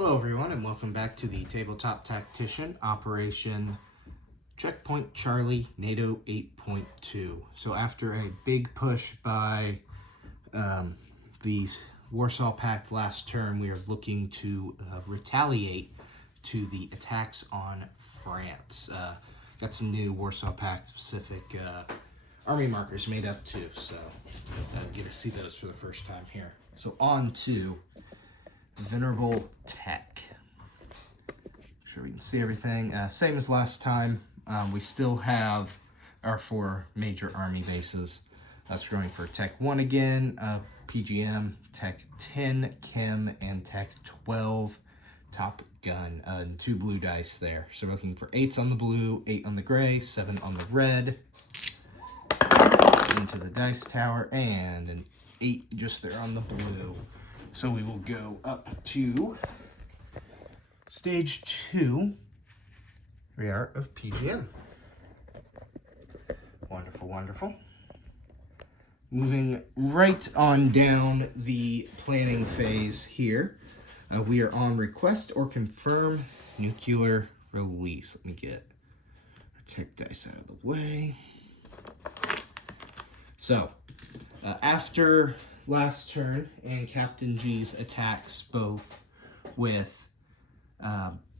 Hello everyone and welcome back to the Tabletop Tactician Operation Checkpoint Charlie NATO 8.2. So after a big push by the Warsaw Pact last turn, we are looking to retaliate to the attacks on France. Got some new Warsaw Pact specific army markers made up too, so get to see those for the first time here. So on to Venerable Tech. Make sure we can see everything. Same as last time, we still have our 4 major army bases. That's going for Tech 1 again, PGM, Tech 10, Chem, and Tech 12, Top Gun, and 2 blue dice there. So we're looking for 8s on the blue, 8 on the gray, 7 on the red, into the dice tower, and an 8 just there on the blue. So we will go up to stage 2, Reart of PGM. Wonderful, wonderful. Moving right on down the planning phase here, we are on request or confirm nuclear release. Let me get our tech dice out of the way. So, after last turn and Captain G's attacks both with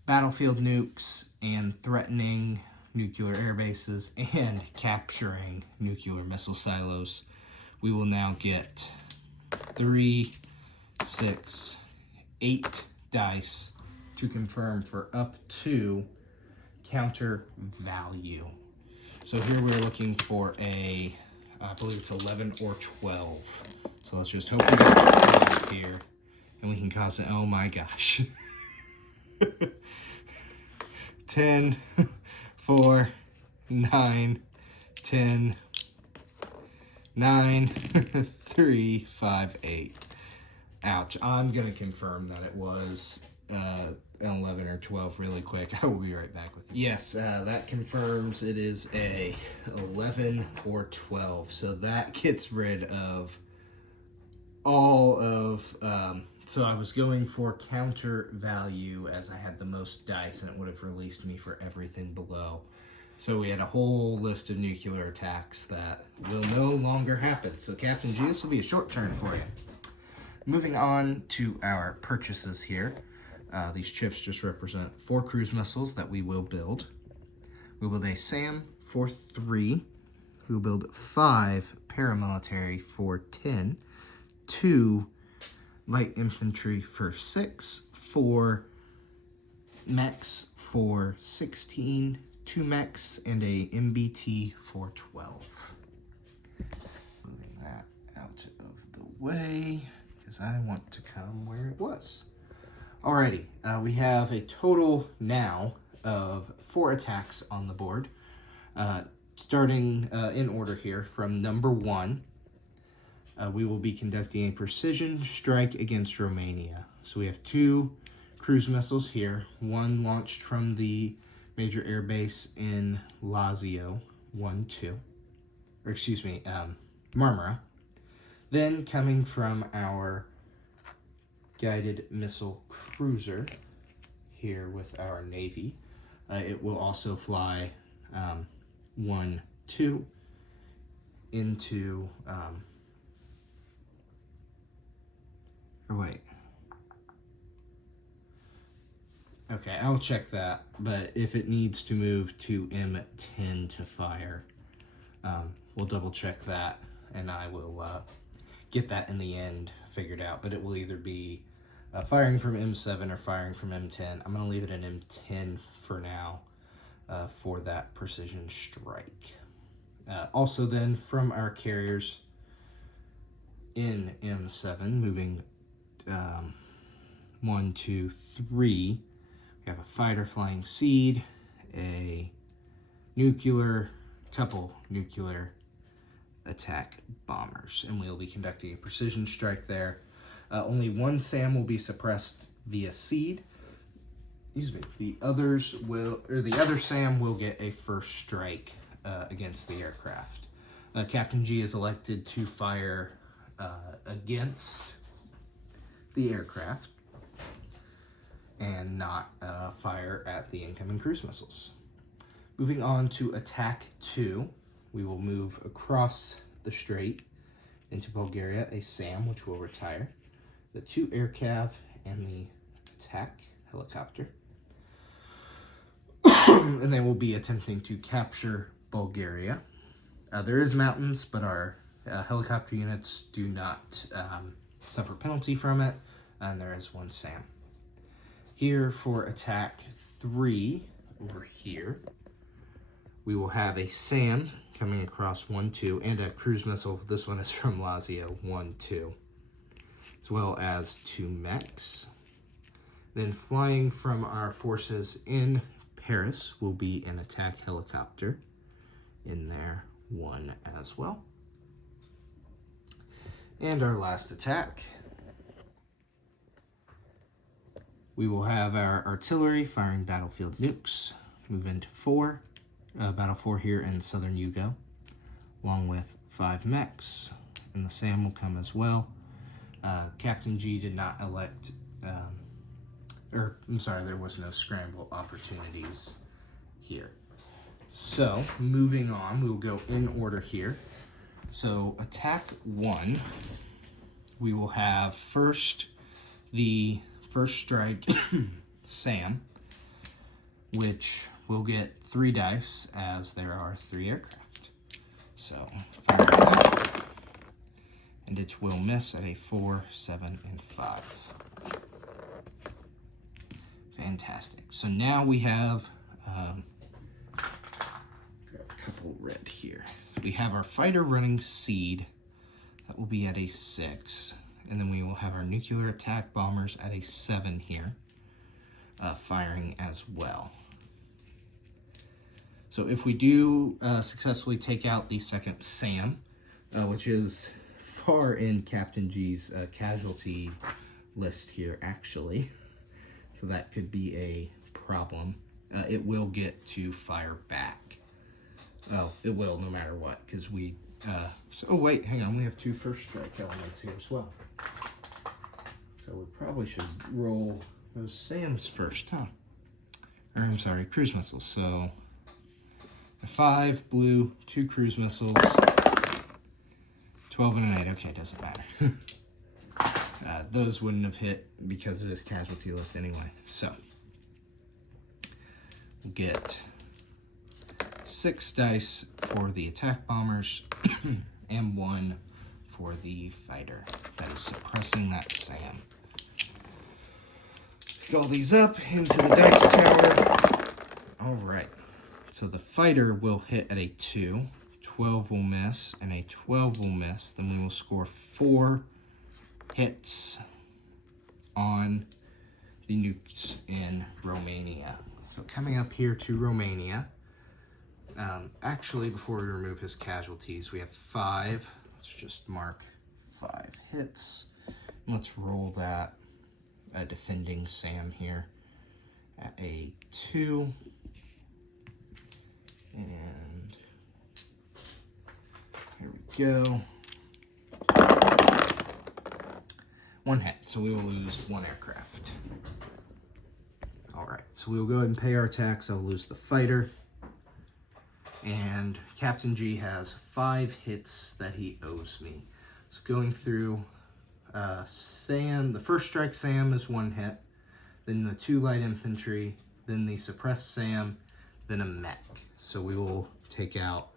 battlefield nukes and threatening nuclear air bases and capturing nuclear missile silos, we will now get 3, 6, 8 dice to confirm for up to counter value. So here we're looking for a, I believe it's 11 or 12. So let's just hope we get 12 here and we can cause it. Oh my gosh. 10, 4, 9, 10, 9, 3, 5, 8. Ouch. I'm going to confirm that it was an 11 or 12 really quick. I will be right back with you. Yes, that confirms it is a 11 or 12. So that gets rid of all of, so I was going for counter value as I had the most dice and it would have released me for everything below. So we had a whole list of nuclear attacks that will no longer happen. So Captain G, this will be a short turn for you. Moving on to our purchases here. These chips just represent 4 cruise missiles that we will build. We will build a SAM for 3. We will build 5 paramilitary for 10. 2 light infantry for 6, 4 mechs for 16, 2 mechs, and a MBT for 12. Moving that out of the way, because I want to come where it was. Alrighty, we have a total now of 4 attacks on the board. Starting in order here from number 1. We will be conducting a precision strike against Romania. So we have 2 cruise missiles here, one launched from the major air base in Lazio, 1-2, or excuse me, Marmara. Then coming from our guided missile cruiser here with our Navy, it will also fly 1-2 into wait. Okay, I'll check that, but if it needs to move to M10 to fire, we'll double check that, and I will get that in the end figured out, but it will either be firing from M7 or firing from M10. I'm going to leave it in M10 for now for that precision strike. Also then, from our carriers in M7, moving 1, 2, 3. We have a fighter flying seed, a couple nuclear attack bombers, and we'll be conducting a precision strike there. Only 1 SAM will be suppressed via seed. Excuse me. The other SAM will get a first strike against the aircraft. Captain G is elected to fire against the aircraft. and not fire at the incoming cruise missiles. Moving on to attack 2, we will move across the strait into Bulgaria, a SAM, which will retire, the 2 air cav, and the attack helicopter. And they will be attempting to capture Bulgaria. There is mountains, but our helicopter units do not suffer penalty from it, and there is 1 SAM. Here for attack 3, over here, we will have a SAM coming across 1-2 and a cruise missile. This one is from Lazio, 1-2, as well as 2 mechs. Then flying from our forces in Paris will be an attack helicopter in there, 1 as well. And our last attack, we will have our artillery firing battlefield nukes, move into 4, Battle 4 here in southern Yugo, along with 5 mechs, and the SAM will come as well. Captain G did not elect, there was no scramble opportunities here. So, moving on, we will go in order here. So, attack 1, we will have first the first strike SAM, which will get 3 dice as there are 3 aircraft. So, fire that, and it will miss at a 4, 7, and 5. Fantastic. So now we have grab a couple red here. We have our fighter running seed. That will be at a 6. And then we will have our nuclear attack bombers at a 7 here, firing as well. So if we do successfully take out the second SAM, which is far in Captain G's casualty list here, actually, so that could be a problem, it will get to fire back. Oh, it will no matter what, because we... oh wait, hang on, we have 2 first strike elements here as well. So we probably should roll those SAMs first, huh? Or, I'm sorry, cruise missiles. So, 5 blue, 2 cruise missiles, 12 and an 8. Okay, doesn't matter. Those wouldn't have hit because of this casualty list anyway. So, we'll get 6 dice for the attack bombers and 1 for the fighter that is suppressing that SAM. Pick all these up into the dice tower. All right. So the fighter will hit at a 2, 12 will miss, and a 12 will miss. Then we will score 4 hits on the nukes in Romania. So coming up here to Romania, actually before we remove his casualties, we have 5. Let's just mark 5 hits. Let's roll that defending SAM here at a 2. And here we go. 1 hit, so we will lose 1 aircraft. Alright, so we will go ahead and pay our tax. I'll lose the fighter. And Captain G has 5 hits that he owes me. So going through SAM, the first strike SAM is 1 hit, then the 2 light infantry, then the suppressed SAM, then a mech. So we will take out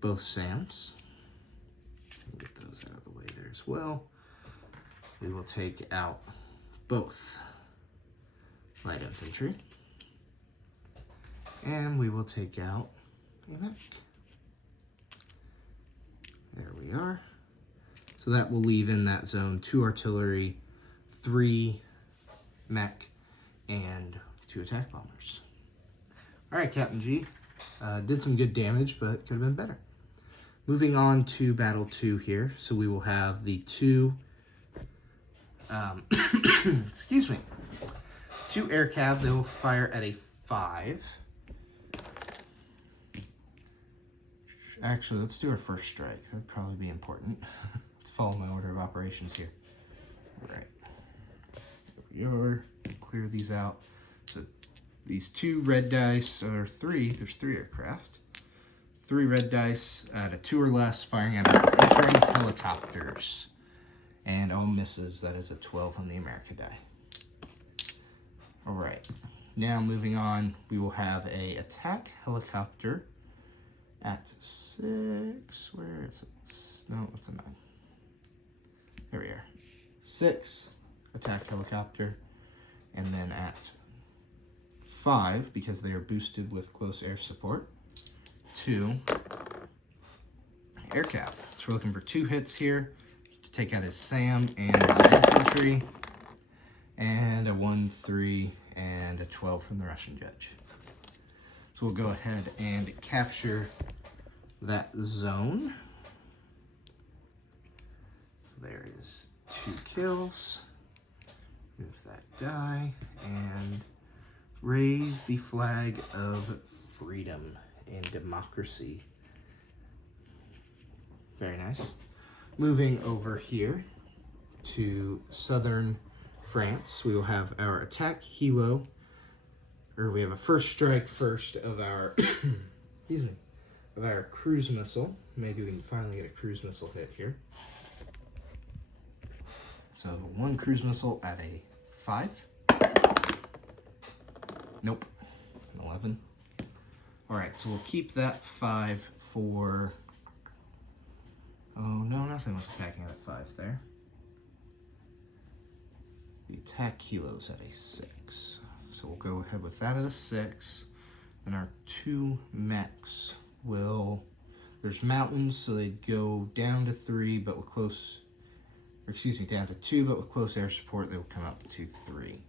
both SAMs. Get those out of the way there as well. We will take out both light infantry. And we will take out a mech. There we are. So that will leave in that zone 2 artillery, 3 mech, and 2 attack bombers. Alright, Captain G. Did some good damage, but could have been better. Moving on to Battle 2 here. So we will have the 2... excuse me. 2 air cav. They will fire at a 5. Actually, let's do our first strike. That'd probably be important. Let's follow my order of operations here. All right. There we are. Clear clear these out. So these 2 red dice, or 3, there's 3 aircraft. 3 red dice at a 2 or less, firing at our entering helicopters. And all misses, that is a 12 on the America die. Alright, now moving on, we will have a attack helicopter at 6, where is it? No, it's a 9. There we are. 6, attack helicopter, and then at 5, because they are boosted with close air support, 2, air cap. So we're looking for 2 hits here to take out his SAM and infantry, and a 1, 3, and a 12 from the Russian judge. So we'll go ahead and capture that zone. So there is 2 kills. Move that die and raise the flag of freedom and democracy. Very nice. Moving over here to southern France, we will have our attack helo, or we have a first strike first of our excuse me, of our cruise missile. Maybe we can finally get a cruise missile hit here. So 1 cruise missile at a 5. Nope. 11. Alright, so we'll keep that 5 for... Oh, no, nothing was attacking at 5 there. The attack kilo's at a 6. So we'll go ahead with that at a 6. Then our 2 mechs will... There's mountains, so they go down to 3, but with close... Or excuse me, down to 2, but with close air support, they will come up to 3.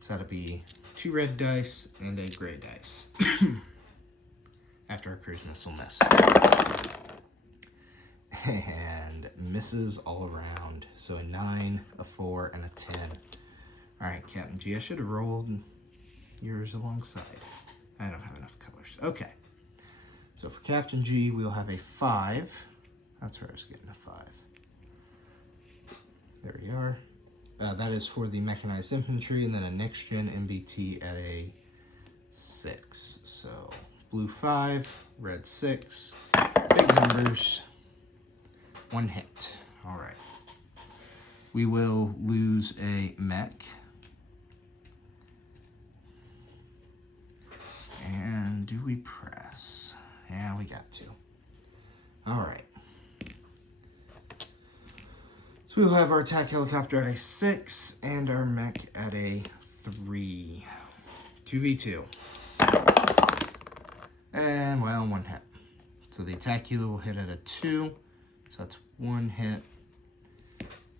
So that'll be 2 red dice and a gray dice. After our cruise missile miss. And misses all around. So a 9, a 4, and a 10. Alright, Captain G, I should have rolled yours alongside. I don't have enough colors. Okay. So for Captain G, we'll have a 5. That's where I was getting a 5. There we are. That is for the mechanized infantry, and then a next-gen MBT at a 6. So blue 5, red 6, big numbers, 1 hit. All right. We will lose a mech. And do we press? Yeah, we got to. All right. So we'll have our attack helicopter at a 6 and our mech at a 3. 2v2. And, well, 1 hit. So the attack helo will hit at a 2. So that's 1 hit.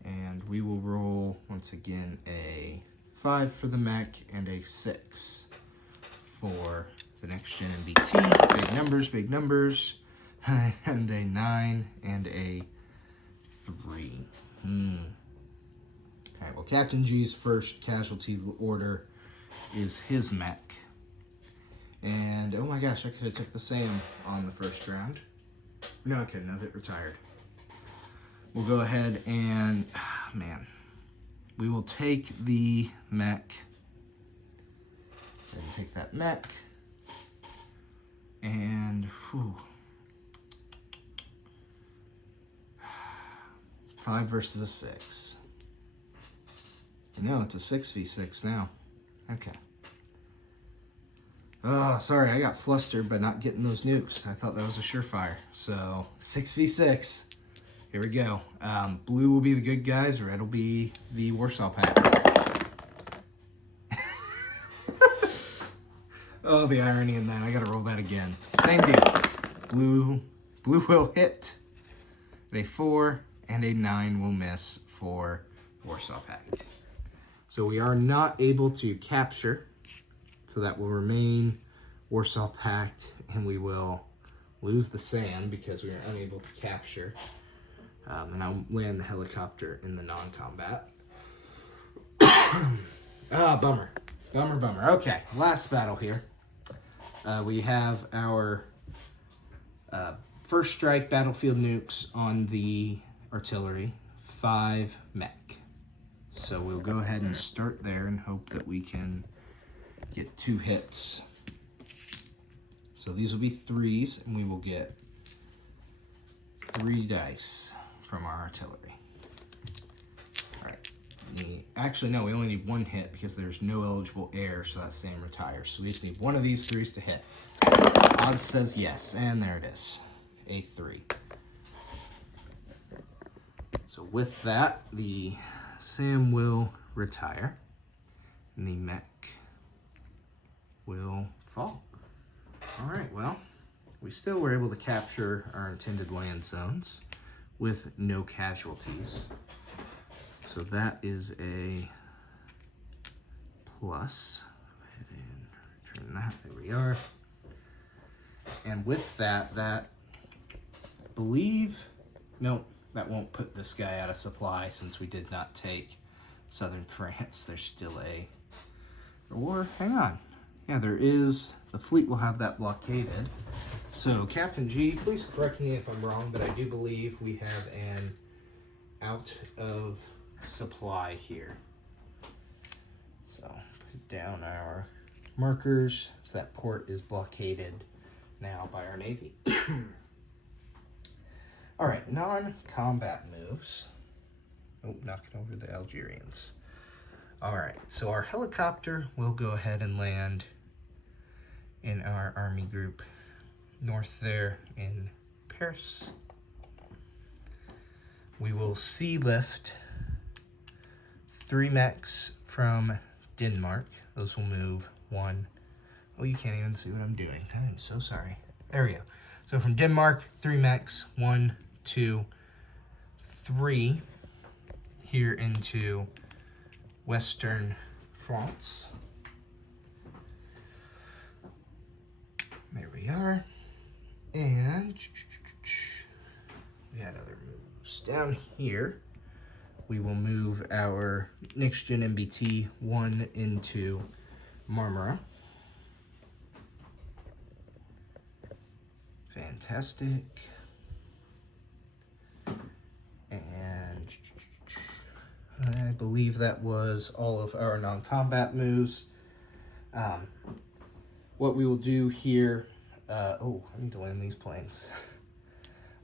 And we will roll, once again, a 5 for the mech and a 6 for the next gen MBT. Big numbers, big numbers. And a 9 and a 3. Alright, well, Captain G's first casualty order is his mech. And, oh my gosh, I could have took the SAM on the first round. No, I couldn't have. It retired. We'll go ahead and, we will take the mech. And take that mech. And, whew. 5 versus a 6. No, it's a 6v6 now. Okay. Oh, sorry, I got flustered by not getting those nukes. I thought that was a surefire. So, 6v6. Here we go. Blue will be the good guys. Red will be the Warsaw Pact. Oh, the irony in that. I gotta roll that again. Same deal. Blue will hit. A 4 and a 9 will miss for Warsaw Pact. So we are not able to capture. So that will remain Warsaw Pact, and we will lose the SAM because we are unable to capture. And I'll land the helicopter in the non-combat. Bummer. Bummer. Okay, last battle here. We have our first strike battlefield nukes on the artillery. 5 mech. So we'll go ahead and start there and hope that we can get 2 hits. So these will be 3s, and we will get 3 dice from our artillery. All right. Actually, no, we only need 1 hit because there's no eligible air, so that Sam retires. So we just need 1 of these 3s to hit. Odds says yes, and there it is, a 3. So with that, the Sam will retire, and the mech will fall. All right, well, we still were able to capture our intended land zones with no casualties. So that is a plus. Go ahead and return that. There we are. And with that, I believe, nope, that won't put this guy out of supply since we did not take southern France. There's still a war. Hang on. Yeah, there is. The fleet will have that blockaded. So, Captain G, please correct me if I'm wrong, but I do believe we have an out of supply here. So, put down our markers. So that port is blockaded now by our Navy. All right, non-combat moves. Oh, knocking over the Algerians. All right, so our helicopter will go ahead and land in our army group north there in Paris. We will sea lift 3 mechs from Denmark. Those will move 1. Oh, you can't even see what I'm doing. I'm so sorry. There we go. So from Denmark, 3 mechs, 1, 2, 3, here into Western France. There we are. And we had other moves. Down here, we will move our next gen MBT 1 into Marmara. Fantastic. And I believe that was all of our non-combat moves. What we will do here, I need to land these planes.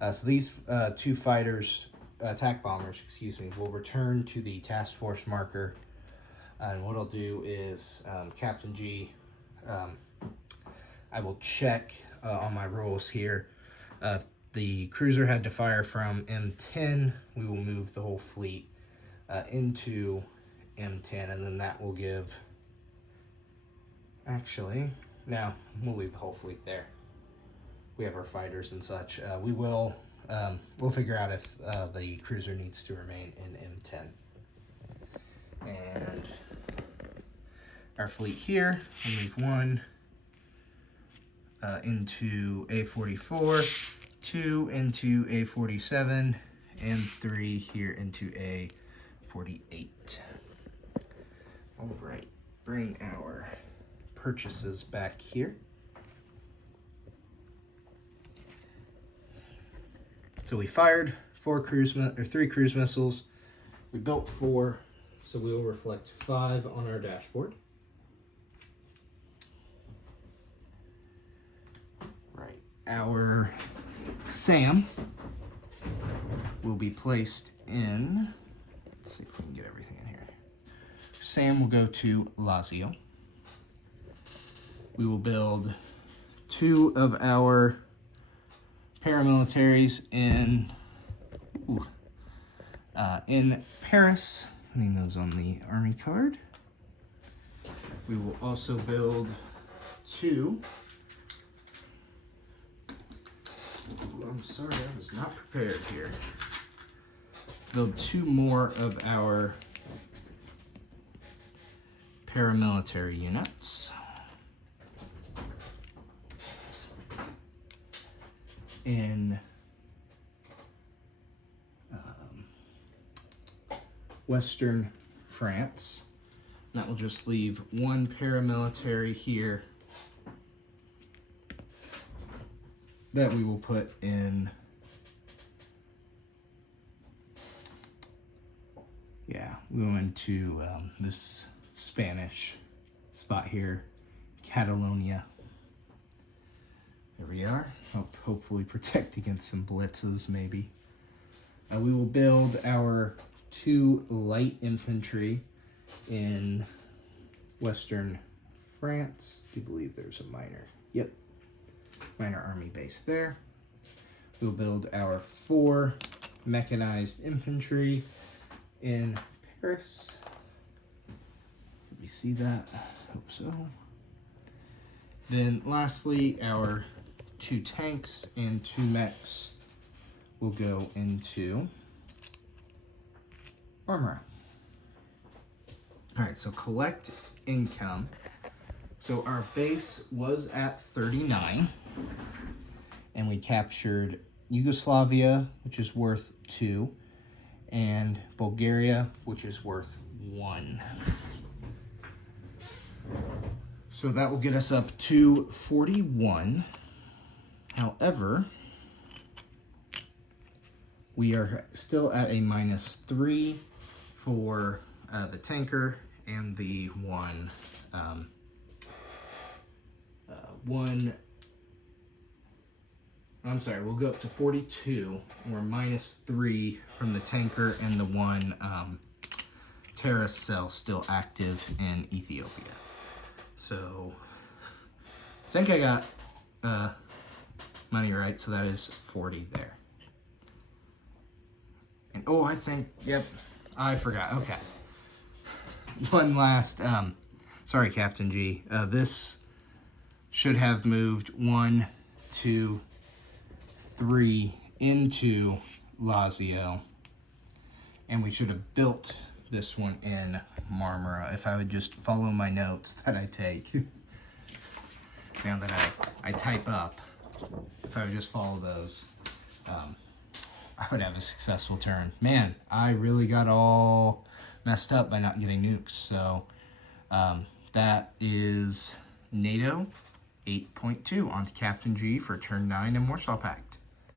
So these 2 fighters, attack bombers, excuse me, will return to the task force marker. And what I'll do is, Captain G, I will check on my rolls here. The cruiser had to fire from M10. We will move the whole fleet into M10, and then that will give... Actually, no, we'll leave the whole fleet there. We have our fighters and such. We'll figure out if the cruiser needs to remain in M10. And our fleet here, we'll move 1 into A44, 2 into A47, and 3 here into A48. All right, bring our purchases back here. So we fired 3 cruise missiles. We built 4, so we will reflect 5 on our dashboard. Right, our SAM will be placed in, let's see if we can get everything in here. SAM will go to Lazio. We will build 2 of our paramilitaries in Paris, putting those on the army card. We will also build 2. I'm sorry, I was not prepared here. Build 2 more of our paramilitary units. In Western France. That will just leave 1 paramilitary here that we will put in, we go into this Spanish spot here, Catalonia. There we are. Hopefully protect against some blitzes, maybe. We will build our 2 light infantry in Western France. I do believe there's a minor. Yep. Minor army base there. We'll build our 4 mechanized infantry in Paris. Did we see that? Hope so. Then lastly, our 2 tanks and 2 mechs will go into Marmara. All right, so collect income. So our base was at 39, and we captured Yugoslavia, which is worth 2, and Bulgaria, which is worth 1. So that will get us up to 41. However, we are still at a -3 for the tanker and the we'll go up to 42. We're -3 from the tanker and the 1 terrorist cell still active in Ethiopia. So I think I got money right, so that is 40 there. And oh, I think, yep, I forgot. Okay. One last, sorry, Captain G. This should have moved 1, 2, 3 into Lazio, and we should have built this one in Marmara if I would just follow my notes that I take. Now that I type up, if I would just follow those, I would have a successful turn. Man, I really got all messed up by not getting nukes. So that is NATO 8.2 on to Captain G for turn 9 in Warsaw Pact.